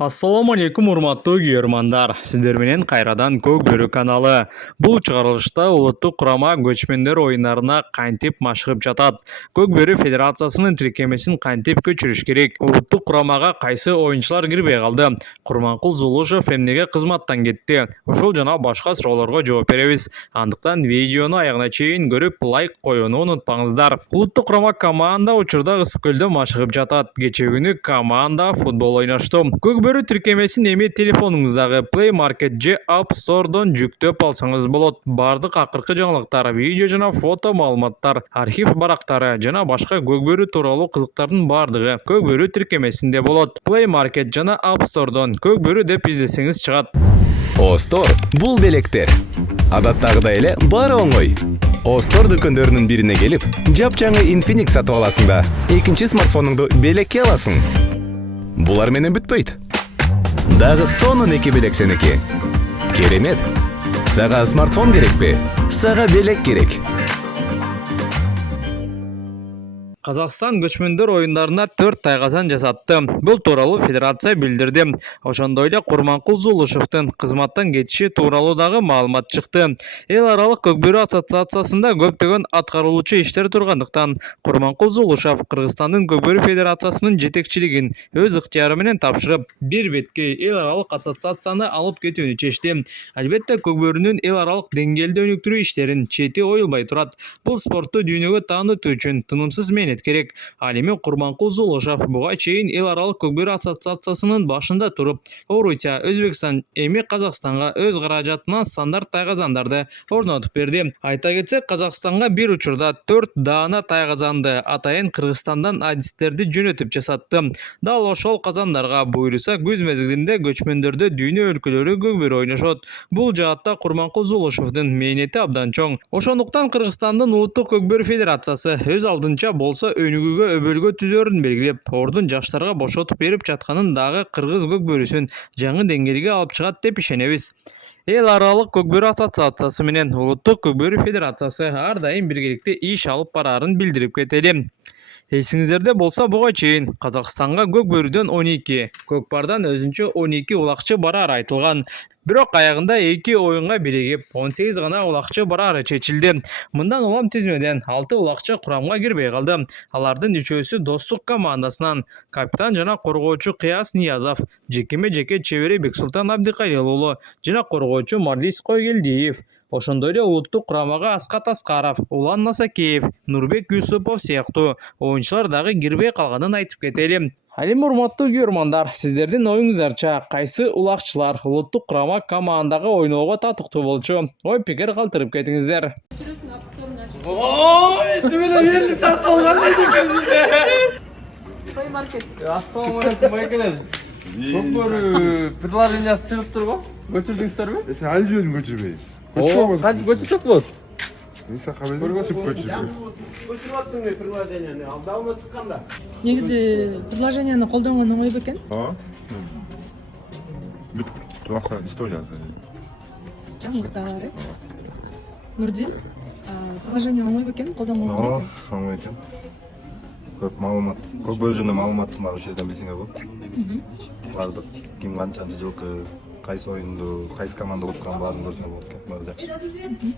Assalamu alaikum урматтуу көрөрмандар. Сиздер менен кайрадан Көк Бөрү каналы. Бул чыгарылышта улуттук курама көчмөндөр оюндарына кантип машыгып жатат? Көк Бөрү федерациясынын тиркемесин кантип көчүрүш керек? Улуттук курамага кайсы оюнчулар кирбей калды? Курманкул Зулушев эмнеге кызматтан кетти? Ушул жана башка суроолорго жооп беребиз. Андыктан видеону аягына чейин көрүп лайк коюуну унутпаңыздар. Улуттук курама команда учурда Ысык көлдө машыгып жатат. Кечээ күнү команда футбол ойношту. Көк Бөрү тиркемесин эми телефонуңуздагы Play Market же App Store'дон жүктөп алсаңыз болот. Бардык акыркы жаңылыктар, видео жана фото маалыматтар, архив барактары жана башка Көк Бөрү тууралуу кызыктардын бардыгы Көк Бөрү тиркемесинде болот. Play Market жана App Store'дон Көк Бөрү деп издесеңиз чыгат. О-Store бул белектер. Адаттагыдай эле баары оңой. О-Store дүкөндөрүнүн бирине келип, жапжаңы Infinix сатып аласың да, экинчи смартфонуңду белекке аласың. Булар менен бүтпөйт. Дагы сонун эки белек сеники. Керемет. Сага смартфон керекпи? Сага белек керек. Казакстан көчмөндөр оюндарына 4 тайгазан жасатты. Бул тууралуу федерация билдирди. Ошондой эле Курманкул Зулушевдин кызматтан кетиши тууралуу дагы маалымат чыкты. Эл аралык Көк Бөрү ассоциациясында көптөгөн аткарылуучу иштер тургандыктан Курманкул Зулушев Кыргызстандын Көк Бөрү федерациясынын жетекчилигин өз ыктыяры менен тапшырып, бир бетке эл аралык ассоциацияны алып кетүүнү чечти. Албетте Көк Бөрүнүн эл аралык деңгээлде өнүктүрүү иштерин чети оюлбай турат. Бул спортту дүйнөгө таанытуу үчүн тынымсыз керек. Ал эми Курманкул Зулушев буга чейин эл аралык Көк Бөрү ассоциациясынын башында туруп, Орусия, Өзбекстан, эми Казакстанга өз каражатынан стандарт тайгазандарды орнотуп берди. Айта кетсек, Казакстанга бир учурда 4 даана тайгазанды атайын Кыргызстандан адистерди жөнөтүп жасатты. Дал ошол казандарга буйруса күз мезгилинде көчмөндөрдө дүйнө өлкөлөрү Көк Бөрү ойношот. Бул жаатта Курманкул Зулушевдин мээнети абдан чоң. Ошондуктан Кыргызстандын улуттук Көк Бөрү федерациясы өз алдынча болсо өнүгүүгө өбөлгө түзөрүн белгилеп, ордун жаштарга бошотуп берип жатканын дагы кыргыз Көк Бөрүсүн жаңы деңгээлге алып чыгат деп ишенебиз. Эл аралык Көк Бөрү ассоциациясы менен улуттук Көк Бөрү федерациясы ар дайым биргеликте иш алып бараарын билдирип кетели. Эсиңиздерде болсо, буга чейин Казакстанга Көк Бөрүдөн 12, Көкпардан өзүнчө 12 улакчы барары айтылган. Бирок аягында 2 оюнга биригип 18 гана улакчы барары чечилди. Мындан улам тизмеден 6 улакчы курамга кирбей калды. Алардын үчөөсү Достук командасынан капитан жана коргоочу Кыяс Ниязов, жекеме-жеке чебери Бексултан Абдыкалил уулу жана коргоочу Марлис Койгелдиев. Ошондой эле улуттук курамага Аскат Аскаров, Улан Насакеев, Нурбек Юсупов сыяктуу оюнчулар дагы кирбей калганын айтып кетели. Ал эми урматтуу көрөрмандар, сиздердин оюңуздарча кайсы улакчылар улуттук курама командага ойноого татыктуу болчу? Ой пикир калтырып кетиңиздер. Ой, түбөлө белди тартып алгандай экенсиз. Play Market. Ассаламу алейкум, байкелер. Көк Бөрү предложениясы чыгыптыр го? Көчүрдүңүздөрбү? Сен али жөнүн көчүрбөйүн. Кантип көчүрсөк болот? Мен сака берем, чип көчүрбөйүн. Көчүрүп атсың приложениени, ал давно чыкканда. Негизи предложенияны колдонгон оңой бекен. Бүт тулакта история жаза. Жаңылыктар. Нурдин, предложение оңой бекен, колдонгон оңой бекен. Оңой экен. Көп маалымат, Көк Бөрүнүн маалыматын бар ушул жерден билсеңер болот. Бардык ким канчанчы жылкы, кайсы оюнду, кайсы команда уткан баарын көрсөңөр болот экен.